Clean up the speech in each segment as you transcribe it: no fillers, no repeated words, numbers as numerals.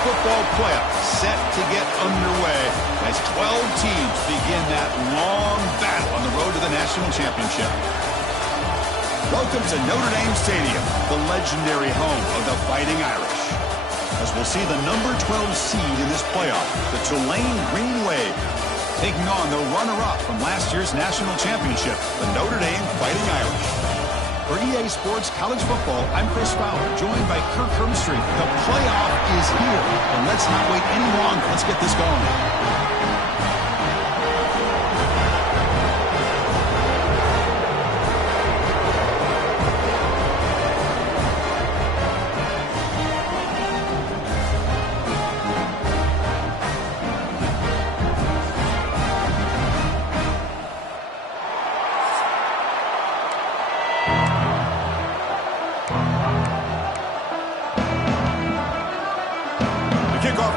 football playoff set to get underway as 12 teams begin that long battle on the road to the national championship. Welcome to Notre Dame Stadium, the legendary home of the Fighting Irish, as we'll see the number 12 seed in this playoff, the Tulane Green Wave, taking on the runner-up from last year's national championship, the Notre Dame Fighting Irish. For EA Sports College Football, I'm Chris Fowler, joined by Kirk Hermstreet. The playoff is here, and let's not wait any longer. Let's get this going.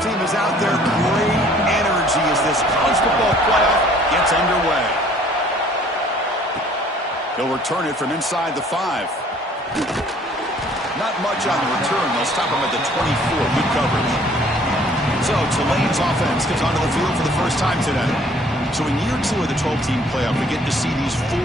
Team is out there. Great energy as this college football playoff gets underway. He'll return it from inside the 5. Not much on the return. They'll stop him at the 24. Good coverage. So Tulane's offense comes onto the field for the first time today. So in year 2 of the 12-team playoff, we get to see these 4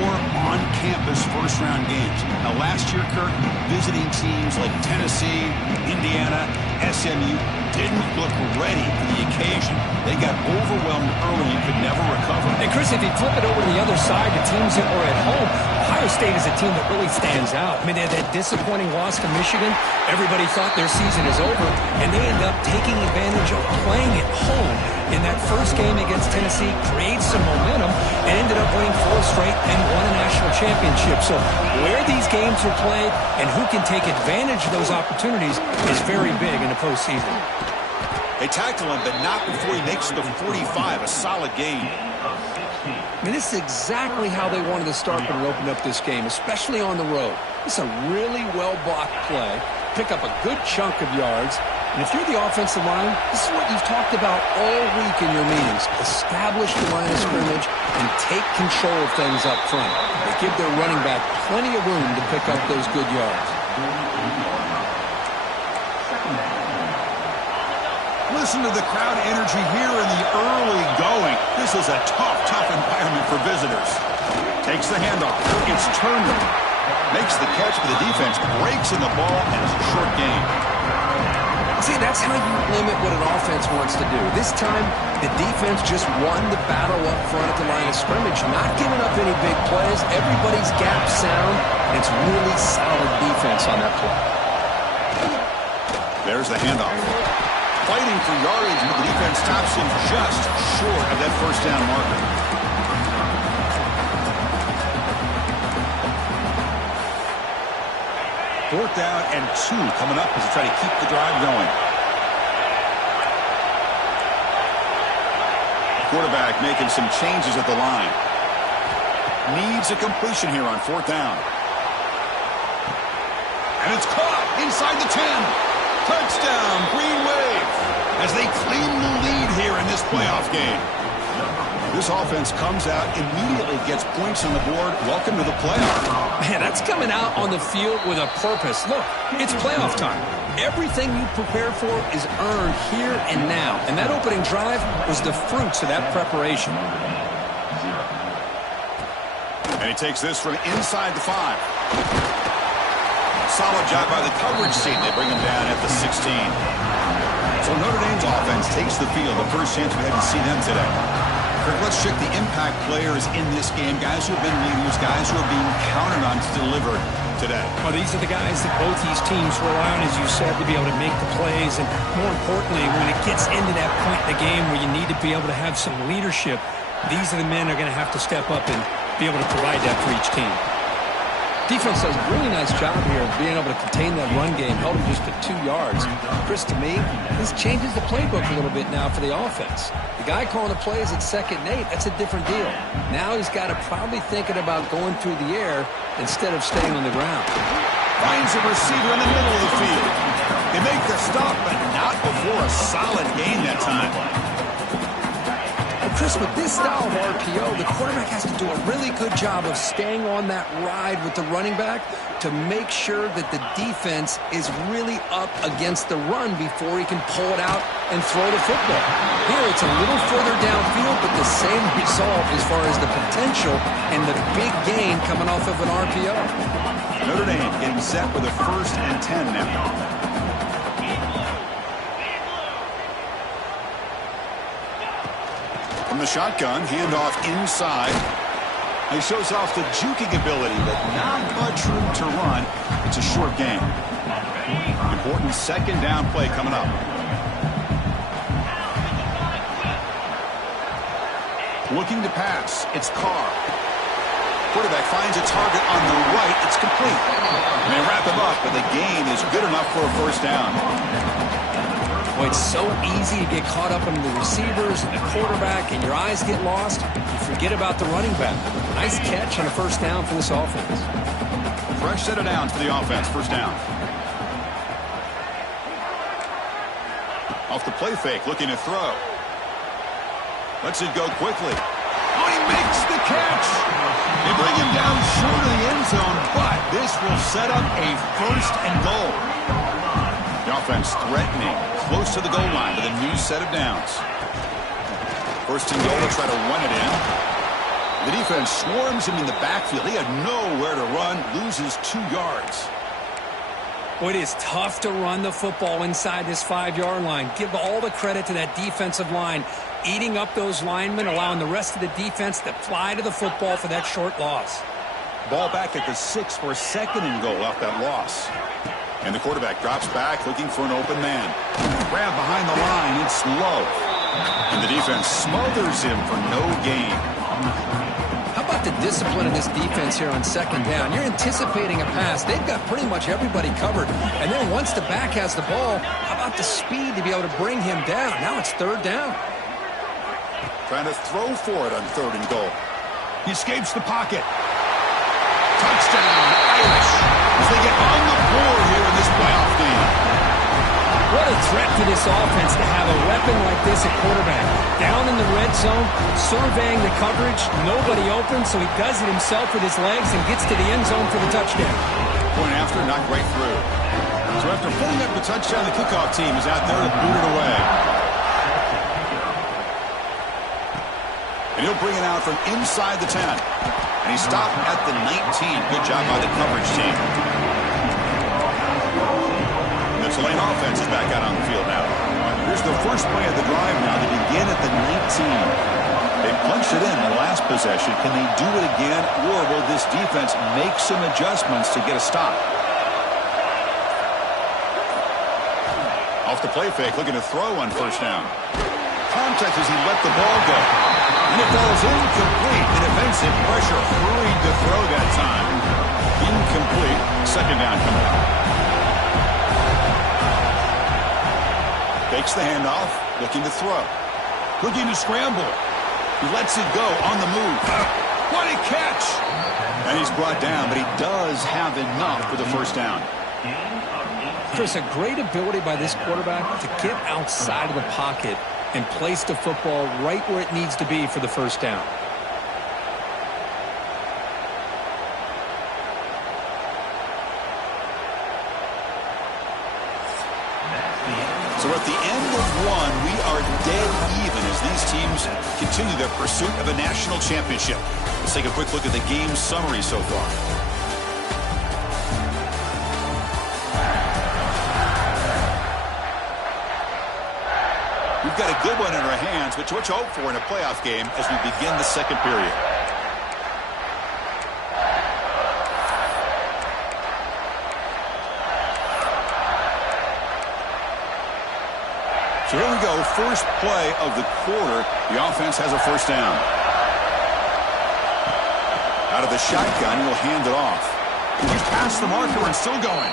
on-campus first-round games. Now, last year, Kirk, visiting teams like Tennessee, Indiana, SMU didn't look ready for the occasion. They got overwhelmed early and could never recover. And, Chris, if you flip it over to the other side, the teams that were at home, Ohio State is a team that really stands out. I mean, they had that disappointing loss to Michigan. Everybody thought their season is over, and they end up taking advantage of playing at home in that first game against Tennessee, created some momentum, and ended up winning 4 straight and won a national championship. So where these games are played and who can take advantage of those opportunities is very big in the postseason. They tackle him, but not before he makes the 45, a solid gain. I mean, this is exactly how they wanted to start when we opened up this game, especially on the road. It's a really well-blocked play, pick up a good chunk of yards, and if you're the offensive line, this is what you've talked about all week in your meetings. Establish the line of scrimmage and take control of things up front. They give their running back plenty of room to pick up those good yards. Listen to the crowd energy here in the early going. This is a tough environment for visitors. Takes the handoff. It's Turner. Makes the catch, but the defense breaks in the ball, and it's a short gain. See, that's how you limit what an offense wants to do. This time, the defense just won the battle up front at the line of scrimmage, not giving up any big plays. Everybody's gap sound, and it's really solid defense on that play. There's the handoff. Fighting for yardage, but the defense stops him just short of that first down marker. Fourth down and 2 coming up as they try to keep the drive going. Quarterback making some changes at the line. Needs a completion here on 4th down. And it's caught inside the 10. Touchdown, Green Wave, as they claim the lead here in this playoff game. This offense comes out, immediately gets points on the board. Welcome to the playoff. Man, that's coming out on the field with a purpose. Look, it's playoff time. Everything you prepare for is earned here and now. And that opening drive was the fruits of that preparation. And he takes this from inside the 5. Solid job by the coverage team. They bring him down at the 16. So Notre Dame's offense takes the field. The first chance we had to see them today. Kirk, let's check the impact players in this game. Guys who have been leaders, guys who are being counted on to deliver today. Well, these are the guys that both these teams rely on, as you said, to be able to make the plays. And more importantly, when it gets into that point in the game where you need to be able to have some leadership, these are the men who are going to have to step up and be able to provide that for each team. Defense does a really nice job here of being able to contain that run game, held him just to 2 yards. Chris, to me, this changes the playbook a little bit now for the offense. The guy calling the plays at 2nd and 8, that's a different deal. Now he's got to probably thinking about going through the air instead of staying on the ground. Finds a receiver in the middle of the field. They make the stop, but not before a solid gain that time. Chris, with this style of RPO, the quarterback has to do a really good job of staying on that ride with the running back to make sure that the defense is really up against the run before he can pull it out and throw the football. Here, it's a little further downfield, but the same result as far as the potential and the big gain coming off of an RPO. Notre Dame getting set for the 1st and 10 now. From the shotgun, handoff inside. He shows off the juking ability, but not much room to run. It's a short game. Important 2nd down play coming up. Looking to pass. It's Carr. Quarterback finds a target on the right. It's complete. And they wrap him up, but the gain is good enough for a 1st down. Boy, it's so easy to get caught up into the receivers and the quarterback, and your eyes get lost. You forget about the running back. Nice catch and a 1st down for this offense. Fresh set of downs for the offense. 1st down. Off the play fake, looking to throw. Lets it go quickly. Oh, he makes the catch. They bring him down short of the end zone, but this will set up a 1st and goal. The offense threatening, close to the goal line with a new set of downs. 1st and goal to try to run it in. The defense swarms him in the backfield. He had nowhere to run, loses 2 yards. Boy, it is tough to run the football inside this 5-yard line. Give all the credit to that defensive line, eating up those linemen, allowing the rest of the defense to fly to the football for that short loss. Ball back at the 6 for a 2nd and goal off that loss. And the quarterback drops back, looking for an open man. Grab behind the line, it's low. And the defense smothers him for no gain. How about the discipline of this defense here on 2nd down? You're anticipating a pass. They've got pretty much everybody covered. And then once the back has the ball, how about the speed to be able to bring him down? Now it's 3rd down. Trying to throw for it on 3rd and goal. He escapes the pocket. Touchdown, Irish, as they get on the board here in this playoff game. What a threat to this offense to have a weapon like this at quarterback. Down in the red zone, surveying the coverage, nobody open, so he does it himself with his legs and gets to the end zone for the touchdown. Point after, knocked right through. So after pulling up the touchdown, the kickoff team is out there to boot it away. And he'll bring it out from inside the 10. And he stopped at the 19. Good job by the coverage team. And the Tulane offense is back out on the field now. Here's the first play of the drive now. They begin at the 19. They punched it in the last possession. Can they do it again, or will this defense make some adjustments to get a stop? Off the play fake, looking to throw on 1st down. Contact as he let the ball go. And it falls incomplete. The defensive pressure hurried to throw that time. Incomplete. 2nd down coming up. Takes the handoff. Looking to throw. Looking to scramble. He lets it go on the move. What a catch! And he's brought down, but he does have enough for the 1st down. Chris, a great ability by this quarterback to get outside of the pocket and place the football right where it needs to be for the 1st down. So at the end of 1, we are dead even as these teams continue their pursuit of a national championship. Let's take a quick look at the game summary so far. We've got a good one in our hands, which what you hope for in a playoff game as we begin the 2nd period. So here we go, first play of the quarter. The offense has a 1st down. Out of the shotgun, he'll hand it off. He's past the marker and still going.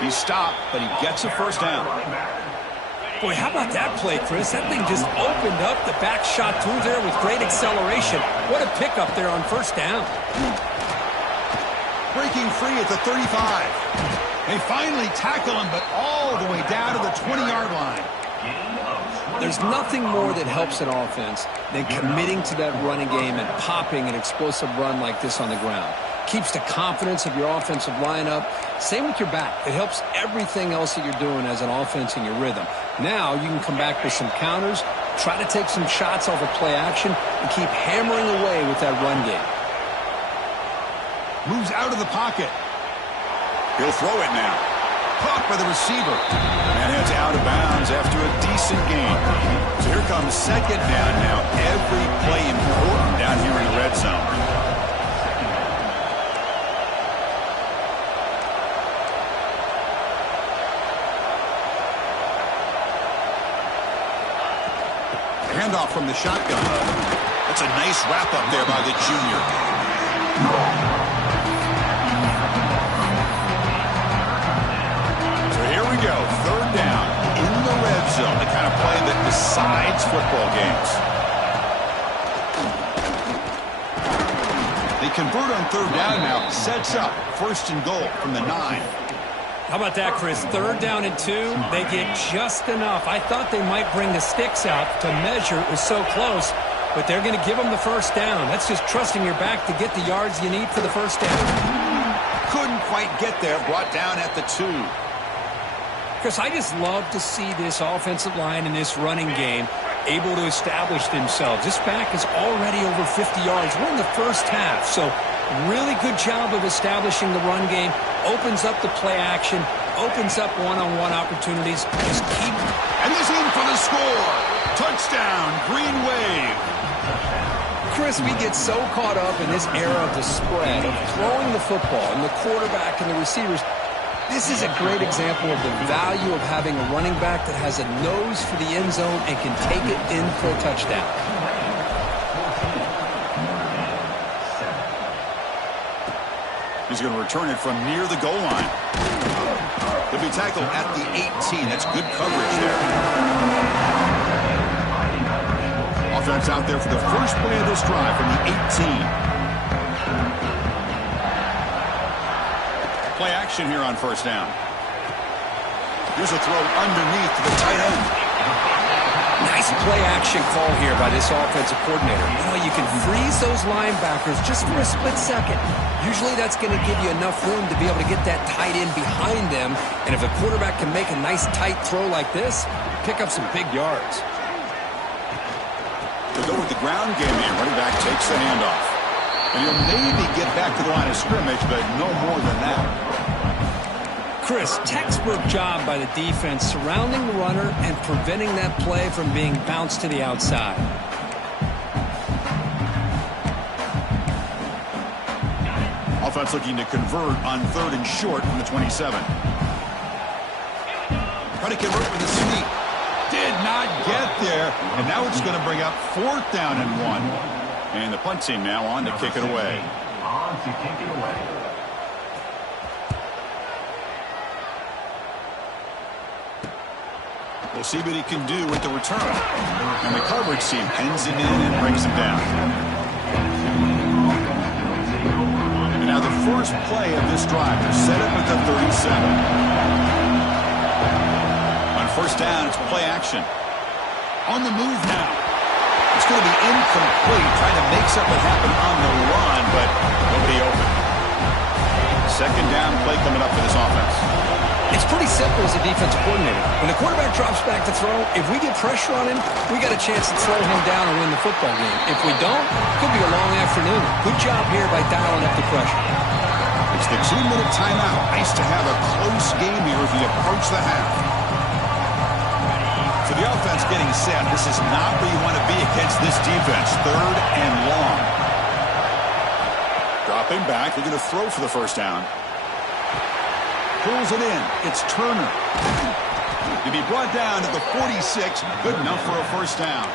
He's stopped, but he gets a 1st down. Boy, how about that play, Chris? That thing just opened up. The back shot through there with great acceleration. What a pickup there on 1st down. Breaking free at the 35. They finally tackle him, but all the way down to the 20-yard line. There's nothing more that helps an offense than committing to that running game and popping an explosive run like this on the ground. Keeps the confidence of your offensive lineup. Same with your back. It helps everything else that you're doing as an offense in your rhythm. Now you can come back with some counters, try to take some shots off of play action, and keep hammering away with that run game. Moves out of the pocket. He'll throw it now. Caught by the receiver. And heads out of bounds after a decent gain. So here comes second down now. Every play important down here in the red zone. Handoff from the shotgun. That's a nice wrap up there by the junior. So here we go. Third down in the red zone. The kind of play that decides football games. They convert on third down now. Sets up first and goal from the 9. How about that, Chris? Third down and 2. They get just enough. I thought they might bring the sticks out to measure. It was so close, but they're going to give them the first down. That's just trusting your back to get the yards you need for the first down. Couldn't quite get there. Brought down at the 2. Chris, I just love to see this offensive line in this running game able to establish themselves. This back is already over 50 yards. We're in the first half, so really good job of establishing the run game. Opens up the play action, opens up one-on-one opportunities. Just keep. And he's in for the score. Touchdown, Green Wave. Chris, we get so caught up in this era of the spread, of throwing the football, and the quarterback and the receivers. This is a great example of the value of having a running back that has a nose for the end zone and can take it in for a touchdown. He's going to return it from near the goal line. He'll be tackled at the 18. That's good coverage there. Offense out there for the first play of this drive from the 18. Play action here on first down. Here's a throw underneath to the tight end. Nice play action call here by this offensive coordinator. You know, you can freeze those linebackers just for a split second. Usually that's going to give you enough room to be able to get that tight end behind them. And if a quarterback can make a nice tight throw like this, pick up some big yards. To go with the ground game here, running back takes the handoff. And he'll maybe get back to the line of scrimmage, but no more than that. Chris, textbook job by the defense surrounding the runner and preventing that play from being bounced to the outside. Offense looking to convert on third and short from the 27. Trying to convert with a sneak. Did not get there. And now it's going to bring up fourth down and 1. And the punt team now on to kick it away. We'll see what he can do with the return. And the coverage team pins him in and brings him down. And now the first play of this drive. They're set up at the 37. On first down, it's play action. On the move now. It's going to be incomplete. Trying to make something happen on the run, but nobody open. Second down play coming up for this offense. It's pretty simple as a defensive coordinator. When the quarterback drops back to throw, if we get pressure on him, we got a chance to throw him down and win the football game. If we don't, it could be a long afternoon. Good job here by dialing up the pressure. It's the 2-minute timeout. Nice to have a close game here as we approach the half. So the offense getting set. This is not where you want to be against this defense. Third and long. Dropping back. They're going to throw for the first down. Pulls it in. It's Turner. To be brought down to the 46. Good enough for a first down.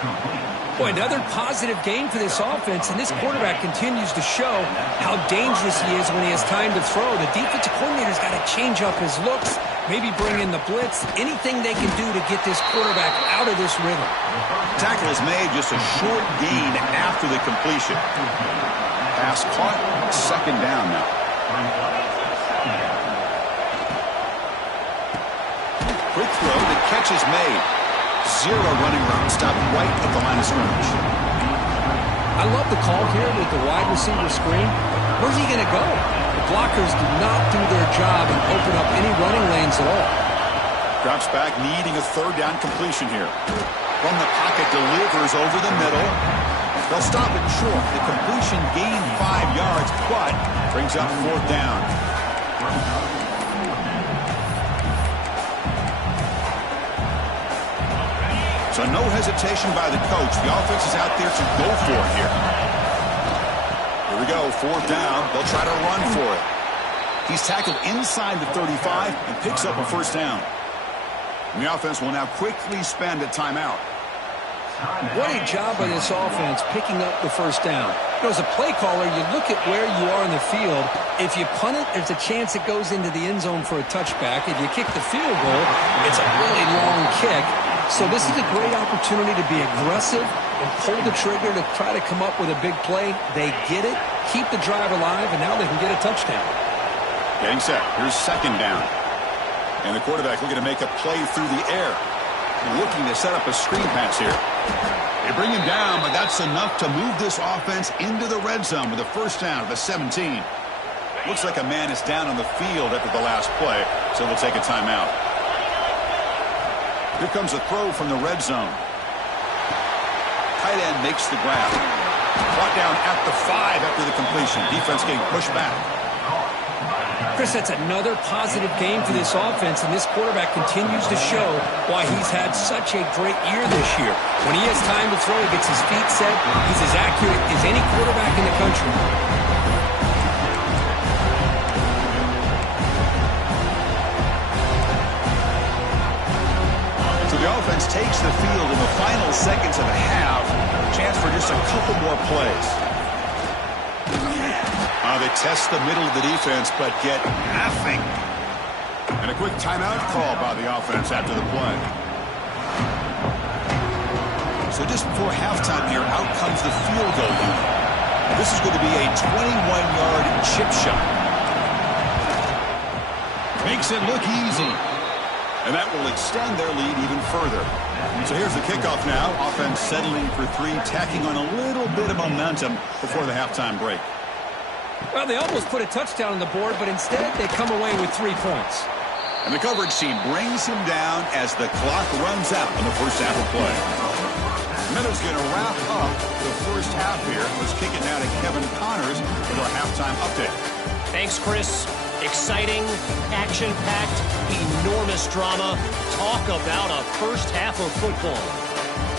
Boy, another positive game for this offense, and this quarterback continues to show how dangerous he is when he has time to throw. The defensive coordinator's got to change up his looks, maybe bring in the blitz, anything they can do to get this quarterback out of this rhythm. Tackle is made, just a short gain after the completion. Pass caught, second down now. Quick throw, the catch is made. Zero running room. Stop right at the line of scrimmage. I love the call here with the wide receiver screen. Where's he going to go? The blockers do not do their job and open up any running lanes at all. Drops back, needing a third down completion here. From the pocket, delivers over the middle. They'll stop it short. The completion gained 5 yards, but brings up fourth down. So no hesitation by the coach. The offense is out there to go for it here. Here we go, fourth down. They'll try to run for it. He's tackled inside the 35 and picks up a first down. And the offense will now quickly spend a timeout. What a job by this offense picking up the first down. You know, as a play caller, you look at where you are in the field. If you punt it, there's a chance it goes into the end zone for a touchback. If you kick the field goal, it's a really long kick. So this is a great opportunity to be aggressive and pull the trigger to try to come up with a big play. They get it, keep the drive alive, and now they can get a touchdown. Getting set. Here's second down. And the quarterback looking to make a play through the air. Looking to set up a screen pass here. They bring him down, but that's enough to move this offense into the red zone with a first down at the 17. Looks like a man is down on the field after the last play, so they'll take a timeout. Here comes a throw from the red zone. Tight end makes the grab. Brought down at the 5 after the completion. Defense getting pushed back. Chris, that's another positive game for this offense, and this quarterback continues to show why he's had such a great year this year. When he has time to throw, he gets his feet set. He's as accurate as any quarterback in the country. So the offense takes the field in the final seconds of the half. Chance for just a couple more plays. They test the middle of the defense, but get nothing. And a quick timeout call by the offense after the play. So just before halftime here, out comes the field goal unit. This is going to be a 21-yard chip shot. Makes it look easy. And that will extend their lead even further. So here's the kickoff now. Offense settling for 3, tacking on a little bit of momentum before the halftime break. Well, they almost put a touchdown on the board, but instead they come away with 3 points. And the coverage team brings him down as the clock runs out on the first half of play. Meadows going to wrap up the first half here. Let's kick it now to Kevin Connors with our halftime update. Thanks, Chris. Exciting, action-packed, enormous drama. Talk about a first half of football.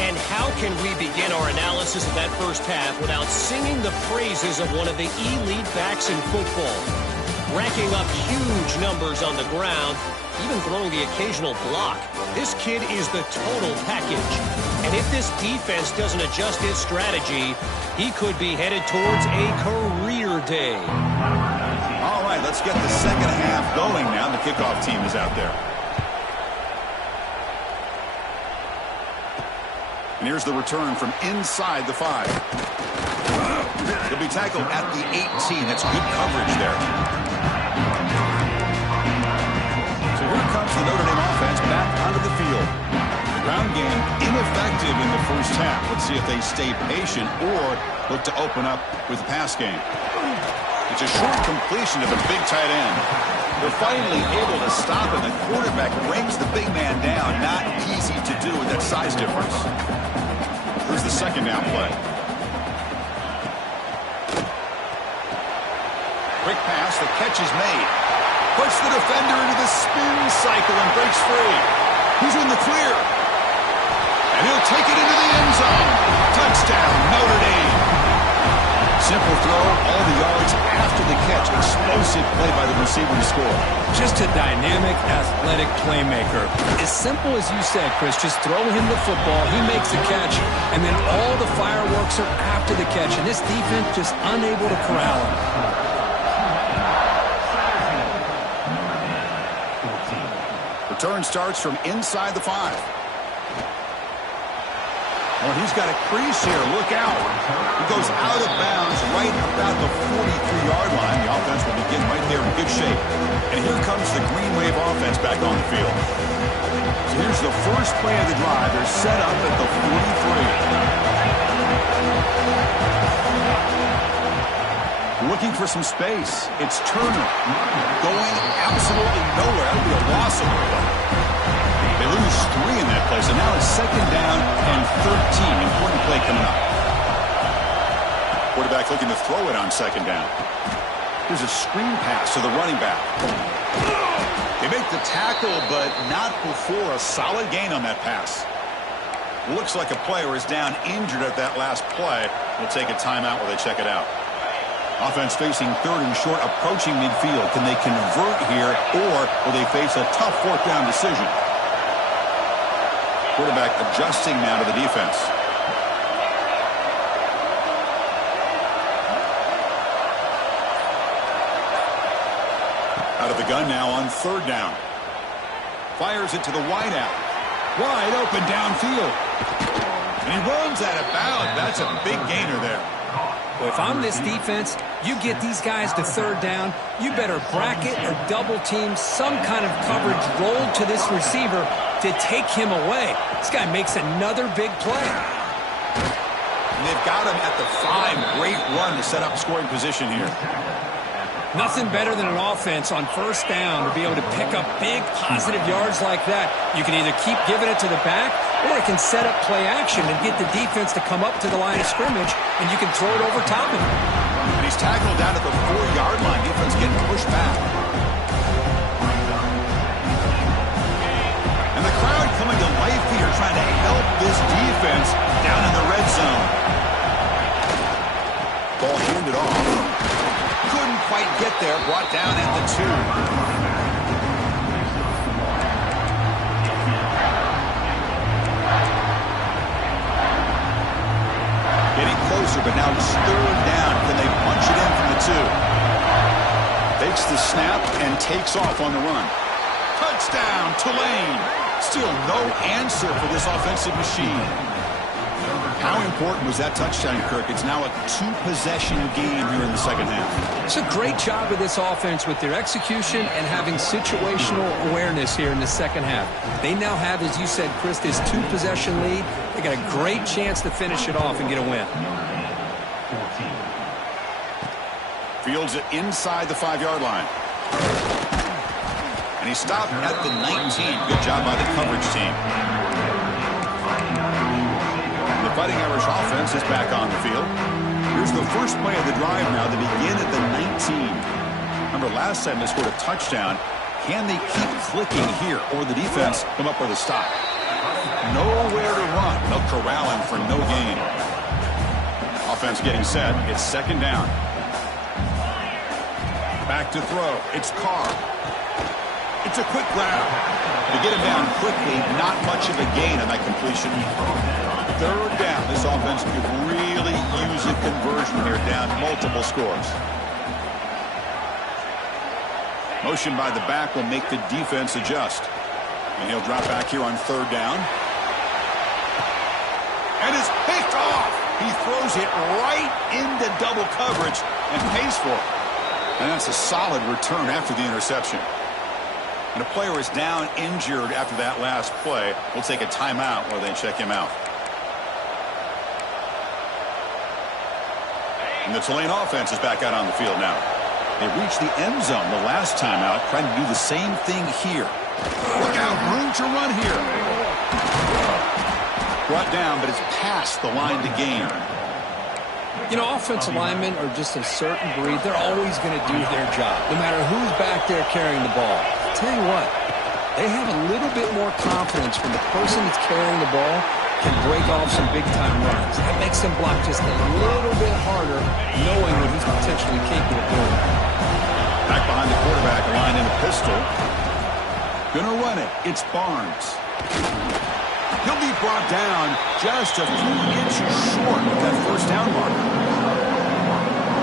And how can we begin our analysis of that first half without singing the praises of one of the elite backs in football? Racking up huge numbers on the ground, even throwing the occasional block. This kid is the total package. And if this defense doesn't adjust its strategy, he could be headed towards a career day. All right, let's get the second half going now. The kickoff team is out there. And here's the return from inside the 5. He'll be tackled at the 18. That's good coverage there. So here comes the Notre Dame offense back onto the field. The ground game ineffective in the first half. Let's see if they stay patient or look to open up with the pass game. It's a short completion to the big tight end. They're finally able to stop it. The quarterback brings the big man down. Not easy to do with that size difference. Here's the second down play. Quick pass, the catch is made. Puts the defender into the spin cycle and breaks free. He's in the clear. And he'll take it into the end zone. Touchdown, Notre Dame. Simple throw, all the yards after the catch. Explosive play by the receiver to score. Just a dynamic, athletic playmaker. As simple as you said, Chris, just throw him the football, he makes the catch, and then all the fireworks are after the catch, and this defense just unable to corral him. Return starts from inside the 5. Well, he's got a crease here. Look out. He goes out of bounds right about the 43-yard line. The offense will begin right there in good shape. And here comes the Green Wave offense back on the field. So here's the first play of the drive. They're set up at the 43. Looking for some space. It's Turner going absolutely nowhere. That would be a loss of a play. They lose 3 in that play, so now it's second down and 13. Important play coming up. Quarterback looking to throw it on second down. Here's a screen pass to the running back. They make the tackle, but not before a solid gain on that pass. Looks like a player is down injured at that last play. We'll take a timeout while they check it out. Offense facing third and short, approaching midfield. Can they convert here, or will they face a tough fourth down decision? Quarterback adjusting now to the defense. Out of the gun now on third down. Fires it to the wideout. Wide open downfield. And he runs out of bounds. That's a big gainer there. Well, if I'm this defense, you get these guys to third down, you better bracket or double team some kind of coverage rolled to this receiver to take him away. This guy makes another big play. And they've got him at the 5. Great run to set up scoring position here. Nothing better than an offense on first down to be able to pick up big positive yards like that. You can either keep giving it to the back, or it can set up play action and get the defense to come up to the line of scrimmage, and you can throw it over top of him. And he's tackled down at the 4-yard line. Defense getting pushed back. And the crowd coming to life here, trying to help this defense down in the red zone. Ball handed off. Couldn't quite get there. Brought down at the 2. Getting closer, but now it's third down. Can they punch it in from the 2? Takes the snap and takes off on the run. Touchdown, Tulane. Still no answer for this offensive machine. How important was that touchdown, Kirk? It's now a 2-possession game here in the second half. It's a great job of this offense with their execution and having situational awareness here in the second half. They now have, as you said, Chris, this 2-possession lead. They got a great chance to finish it off and get a win. Fields it inside the 5-yard line. And he stopped at the 19. Good job by the coverage team. The Fighting Irish offense is back on the field. Here's the first play of the drive now. They begin at the 19. Remember, last time they scored a touchdown. Can they keep clicking here, or the defense come up with a stop? Nowhere to run. They'll corral him for no gain. Offense getting set. It's second down. Back to throw. It's Carr. It's a quick grab. To get him down quickly, not much of a gain on that completion. Third down. This offense could really use a conversion here, down multiple scores. Motion by the back will make the defense adjust. And he'll drop back here on third down. And it's picked off. He throws it right into double coverage and pays for it. And that's a solid return after the interception. And a player is down injured after that last play. We'll take a timeout while they check him out. And the Tulane offense is back out on the field now. They reached the end zone the last time out, trying to do the same thing here. Look out, room to run here. Brought down, but it's past the line to gain. You know, offensive linemen are just a certain breed. They're always going to do their job, no matter who's back there carrying the ball. I'll tell you what, they have a little bit more confidence when the person that's carrying the ball can break off some big-time runs. That makes them block just a little bit harder, knowing what he's potentially capable of doing. Back behind the quarterback, line in a pistol. Gonna run it. It's Barnes. He'll be brought down just a few inches short of that first down marker.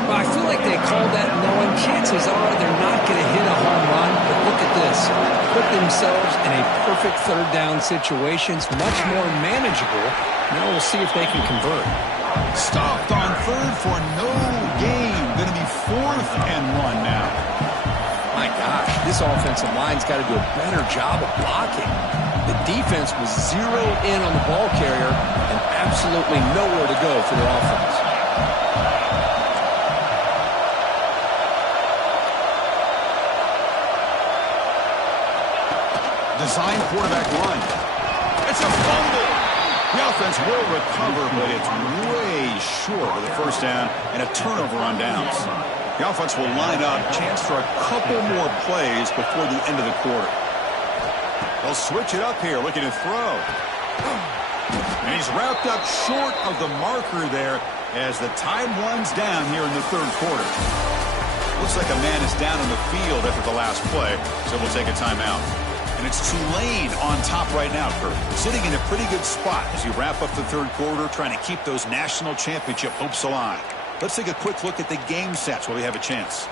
Well, I feel like they called that knowing chances are they're not going to hit a home run. But look at this. Put themselves in a perfect third down situation. It's much more manageable. Now we'll see if they can convert. Stopped on third for no gain. Going to be 4th and 1 now. My gosh, this offensive line's got to do a better job of blocking. The defense was zeroed in on the ball carrier and absolutely nowhere to go for their offense. Design quarterback run. It's a fumble. The offense will recover, but it's way short of the first down and a turnover on downs. The offense will line up, chance for a couple more plays before the end of the quarter. They'll switch it up here, looking to throw. And he's wrapped up short of the marker there as the time runs down here in the third quarter. Looks like a man is down on the field after the last play, so we'll take a timeout. And it's Tulane on top right now, Kurt. Sitting in a pretty good spot as you wrap up the third quarter, trying to keep those national championship hopes alive. Let's take a quick look at the game sets while we have a chance.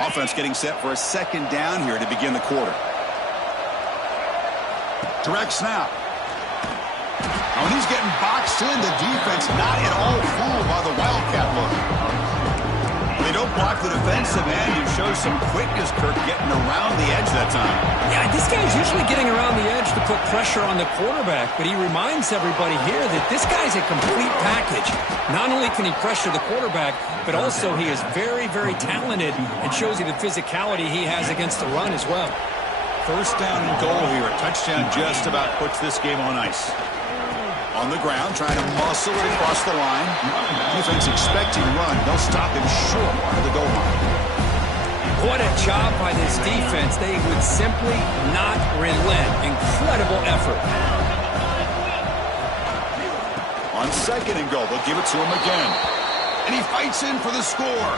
Offense getting set for a second down here to begin the quarter. Direct snap. Now when he's getting boxed in, the defense not at all fooled by the Wildcat look. They don't block the defensive end and show some quickness, Kirk, getting around the edge that time. Yeah, this guy's usually getting around the edge to put pressure on the quarterback, but he reminds everybody here that this guy's a complete package. Not only can he pressure the quarterback, but also he is very, very talented and shows you the physicality he has against the run as well. First down and goal here. A touchdown just about puts this game on ice. On the ground, trying to muscle it across the line. Defense expecting run. They'll stop him short of the goal line. What a job by this defense. They would simply not relent. Incredible effort. On second and goal, they'll give it to him again. And he fights in for the score.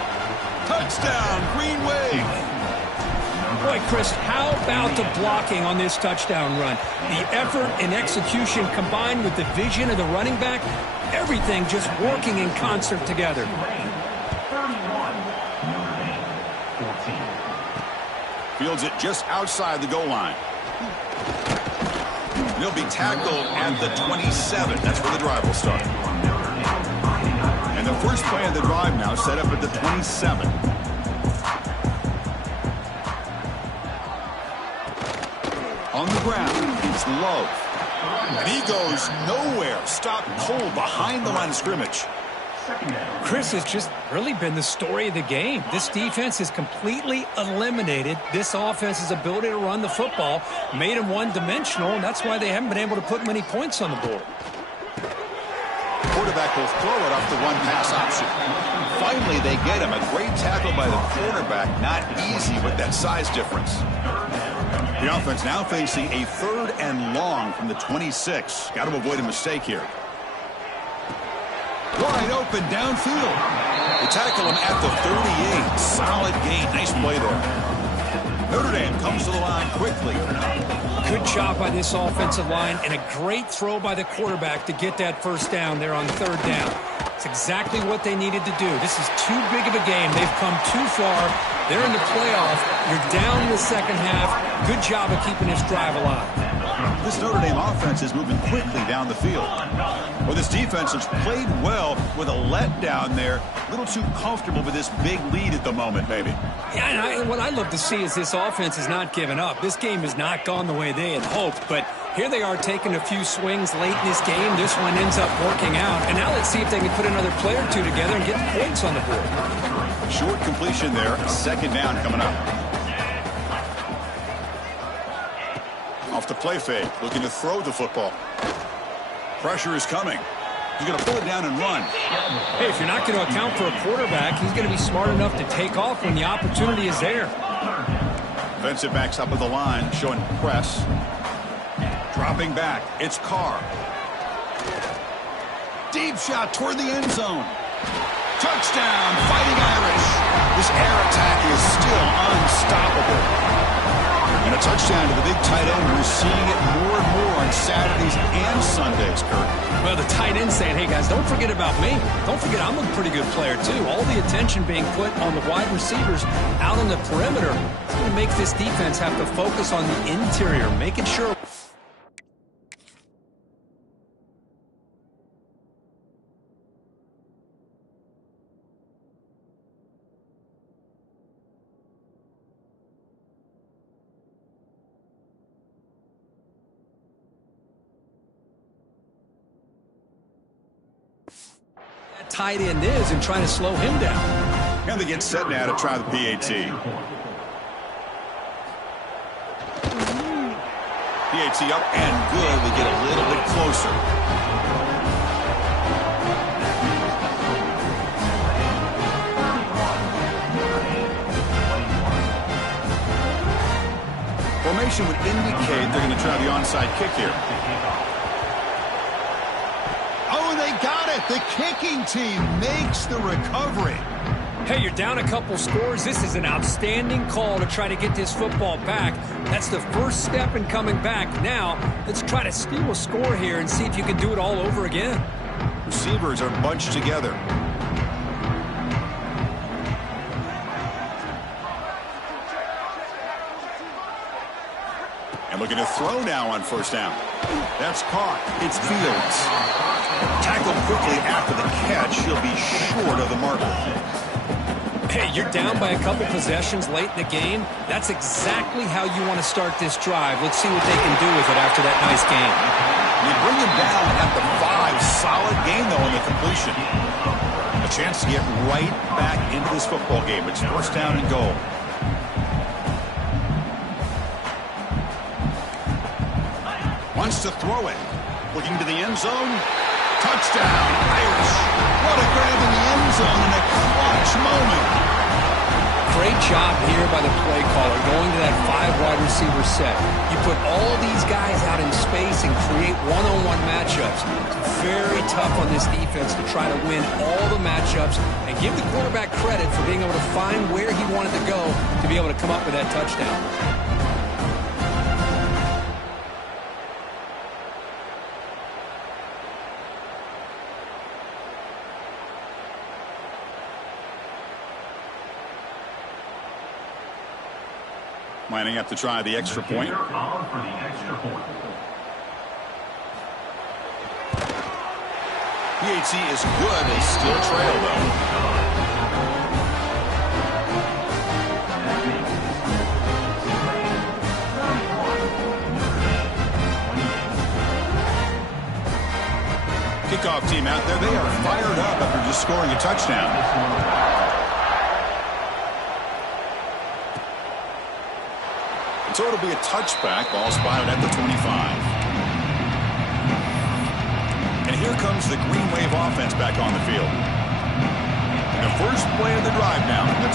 Touchdown, Green Wave. Boy, Chris, how about the blocking on this touchdown run? The effort and execution combined with the vision of the running back, everything just working in concert together. Fields it just outside the goal line. He'll be tackled at the 27. That's where the drive will start. And the first play of the drive now set up at the 27. On the ground, it's low. And he goes nowhere. Stopped cold behind the line of scrimmage. Chris has just really been the story of the game. This defense has completely eliminated this offense's ability to run the football, made them one-dimensional, and that's why they haven't been able to put many points on the board. Quarterback will throw it off the one-pass option. Finally, they get him. A great tackle by the quarterback. Not easy with that size difference. The offense now facing a third and long from the 26. Got to avoid a mistake here. Wide open downfield. They tackle him at the 38. Solid gain. Nice play there. Notre Dame comes to the line quickly. Good job by this offensive line and a great throw by the quarterback to get that first down there on third down. It's exactly what they needed to do. This is too big of a game. They've come too far. They're in the playoff. You're down in the second half. Good job of keeping this drive alive. This Notre Dame offense is moving quickly down the field. Well, this defense has played well with a letdown there. A little too comfortable with this big lead at the moment, maybe. Yeah, and what I love to see is this offense has not given up. This game has not gone the way they had hoped, but here they are taking a few swings late in this game. This one ends up working out. And now let's see if they can put another play or two together and get points on the board. Short completion there. Second down coming up. Off the play fake. Looking to throw the football. Pressure is coming. He's going to pull it down and run. Hey, if you're not going to account for a quarterback, he's going to be smart enough to take off when the opportunity is there. Defensive backs up at the line, showing press. Dropping back. It's Carr. Deep shot toward the end zone. Touchdown, Fighting Irish. This air attack is still unstoppable. And a touchdown to the big tight end. We're seeing it more and more on Saturdays and Sundays, Kurt. Well, the tight end saying, hey, guys, don't forget about me. Don't forget I'm a pretty good player, too. All the attention being put on the wide receivers out on the perimeter. It's going to make this defense have to focus on the interior, making sure. tight end is and try to slow him down. And they get set now to try the PAT. PAT up and good. We get a little bit closer. Formation would indicate they're going to try the onside kick here. Oh, they got it. The kicking team makes the recovery. Hey, you're down a couple scores. This is an outstanding call to try to get this football back. That's the first step in coming back. Now, let's try to steal a score here and see if you can do it all over again. Receivers are bunched together. And looking to throw now on first down. That's caught. It's Fields. Tackled quickly after the catch. He'll be short of the marker. Hey, you're down by a couple possessions late in the game. That's exactly how you want to start this drive. Let's see what they can do with it after that nice game. You bring him down at the 5. Solid gain, though, in the completion. A chance to get right back into this football game. It's first down and goal. Wants to throw it. Looking to the end zone. Touchdown, Irish. What a grab in the end zone in a clutch moment. Great job here by the play caller going to that 5 wide receiver set. You put all these guys out in space and create one-on-one matchups. It's very tough on this defense to try to win all the matchups and give the quarterback credit for being able to find where he wanted to go to be able to come up with that touchdown. Lining up to try the extra point. PAT is good. They still trail, though. Kickoff team out there. They are fired up after just scoring a touchdown. So it'll be a touchback. Ball spotted at the 25. And here comes the Green Wave offense back on the field. And the first play of the drive now from the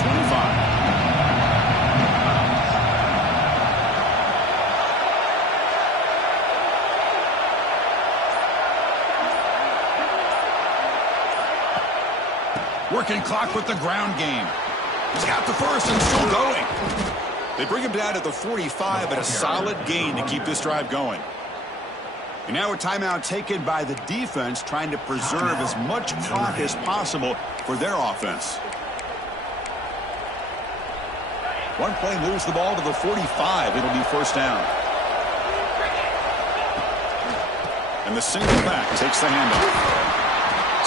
25. Working clock with the ground game. He's got the first and still going. They bring him down to the 45, but a solid gain to keep this drive going. And now a timeout taken by the defense, trying to preserve as much clock as possible for their offense. One play moves the ball to the 45. It'll be first down. And the single back takes the handoff.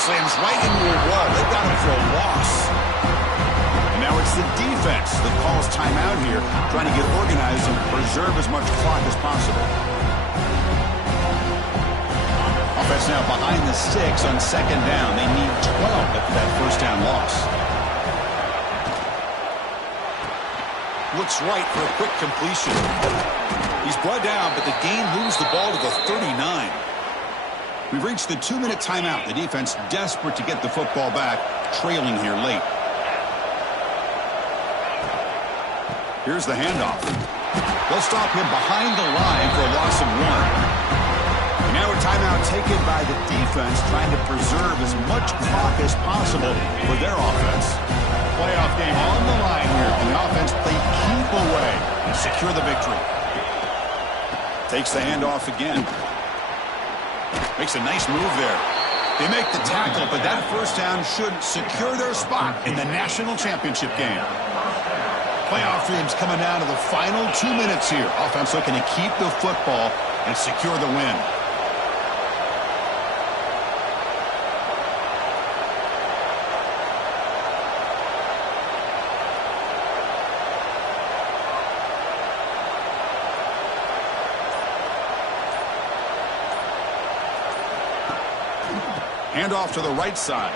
Slams right into a wall. They've got him for a loss. Now it's the defense that calls timeout here, trying to get organized and preserve as much clock as possible. Offense now behind the 6 on second down. They need 12 after that first down loss. Looks right for a quick completion. He's brought down, but the gain moves the ball to the 39. We've reached the 2-minute timeout. The defense desperate to get the football back, trailing here late. Here's the handoff. They'll stop him behind the line for a loss of 1. And now a timeout taken by the defense, trying to preserve as much clock as possible for their offense. Playoff game on the line here. And the offense play keep away and secure the victory. Takes the handoff again. Makes a nice move there. They make the tackle, but that first down should secure their spot in the national championship game. Playoff dreams coming down to the final 2 minutes here. Offense looking to keep the football and secure the win. Handoff to the right side.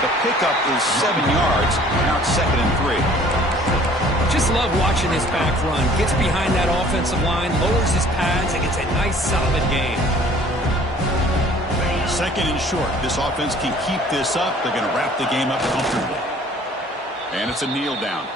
The pickup is 7 yards. Now it's 2nd and 3. Just love watching this back run. Gets behind that offensive line, lowers his pads, and gets a nice, solid gain. 2nd and short. This offense can keep this up. They're going to wrap the game up comfortably. And it's a kneel down.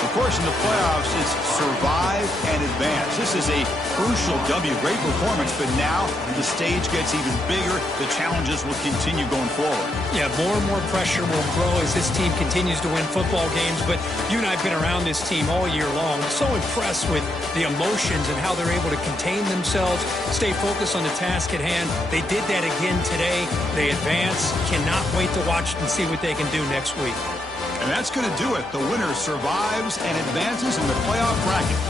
Of course, in the playoffs, it's survive and advance. This is a crucial W. Great performance, but now the stage gets even bigger. The challenges will continue going forward. Yeah, more and more pressure will grow as this team continues to win football games, but you and I have been around this team all year long. So impressed with the emotions and how they're able to contain themselves, stay focused on the task at hand. They did that again today. They advance. Cannot wait to watch and see what they can do next week. And that's going to do it. The winner survives and advances in the playoff bracket.